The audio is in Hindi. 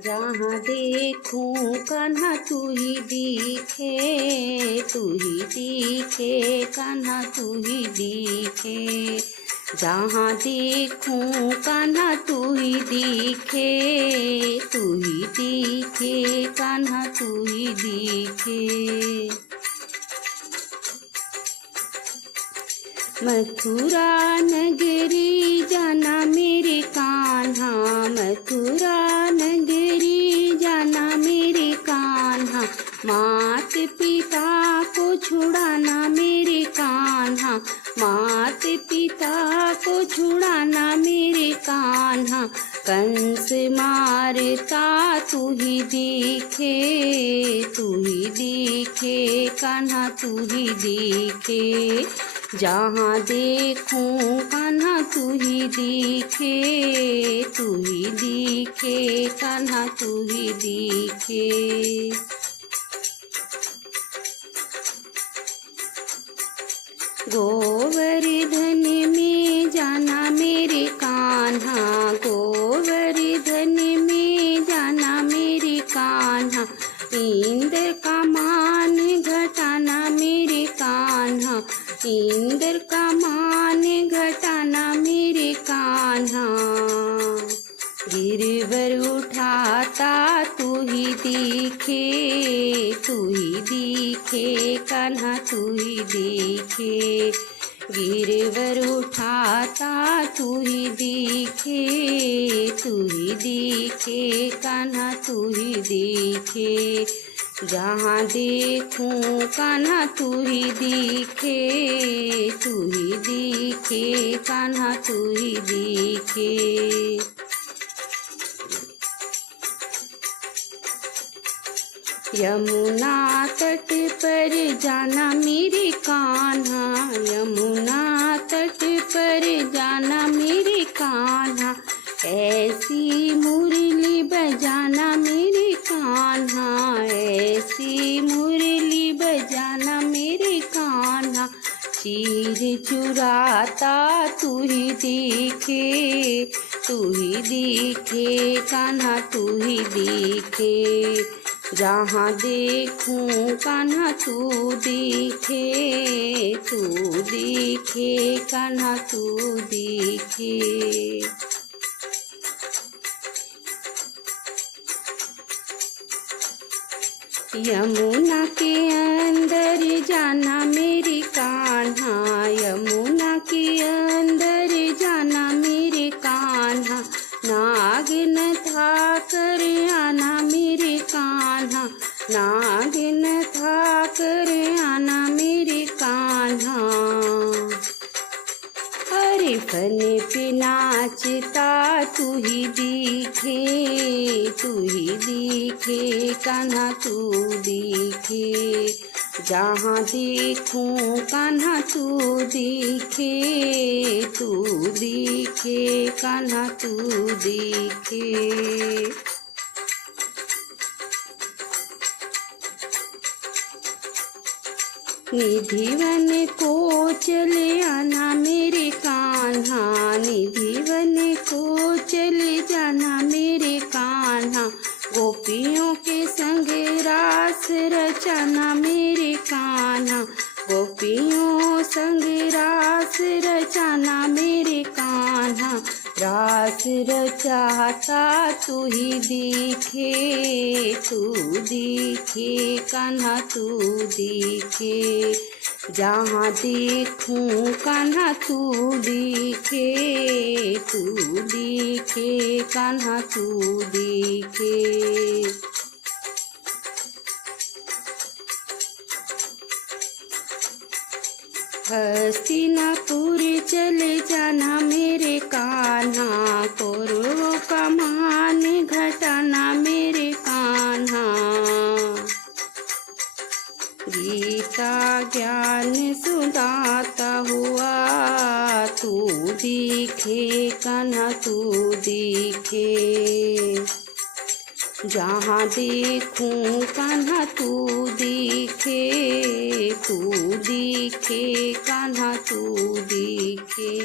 जहाँ देखूं कान्हा तू ही दिखे, तू ही दिखे कान्हा तू ही दिखे। जहाँ देखूं कान्हा तू ही दिखे, तू ही दिखे कान्हा तू ही दिखे। मथुरा नगरी जाना मेरे कान्हा, मथुरा नगरी जाना मेरे कान्हा। मात पिता को छुड़ाना मेरे कान्हा, मात पिता को छुड़ाना मेरे कान्हा। कंस मारता तू ही दिखे, तू ही दिखे कान्हा तू ही दिखे। जहाँ देखूं कान्हा तू ही दिखे, तू ही दिखे कान्हा तू ही दिखे। गोवर्धन में जाना मेरे कान्हा, गोवर्धन में जाना मेरे कान्हा। इंद्र का मान घटाना मेरे कान्हा, इंद्र का मान घटाना मेरे कान्हा। गिरवर उठाता तू ही दिखे, तू ही दिखे कान्हा तू ही दिखे। गिरवर उठाता तू ही दिखे, तू ही दिखे कान्हा तू ही दिखे। जहाँ देखूं कान्हा तू ही दिखे, तू ही दिखे कान्हा तू ही दिखे। यमुना तट पर जाना मेरे कान्हा, यमुना तट पर जाना मेरे कान्हा। ऐसी मुरली बजाना मेरे कान्हा, ऐसी मुरली बजाना मेरे कान्हा। चीर चुराता तू ही दिखे, तू ही दिखे कान्हा तू ही दिखे। जहाँ देखूं कान्हा तू दिखे, तू दिखे कान्हा तू दिखे। यमुना के अंदर जाना मेरे कान्हा, यमुना के अंदर जाना मेरे कान्हा। नागिन था कर आना मेरे कान्हा, नागिन था कर आना मेरे कान्हा। हरे फन पे नाचता तू ही दिखे, तू ही दिखे कान्हा तू दिखे। जहाँ देखूं कान्हा तू दिखे, तू दिखे कान्हा तू दिखे। निधिवन को चले आना मेरे कान्हा, निधिवन को चले जाना मेरे कान्हा। गोपियों के संग रास रचाना मेरे कान्हा, गोपियों संग रास रचाना मेरे कान्हा। रास रचाता तू ही दिखे, तू दिखे कान्हा तू दिखे। जहाँ देखूं कान्हा तू दिखे, तू दिखे कान्हा तू दिखे। हस्तिनापुर चले जाना मेरे कान्हा, कौरवों का मान घटाना मेरे कान्हा। गीता ज्ञान सुनाता हुआ तू दिखे कान्हा तू दिखे। जहाँ देखूं कान्हा तू दिखे, तू दिखे कान्हा तू दिखे।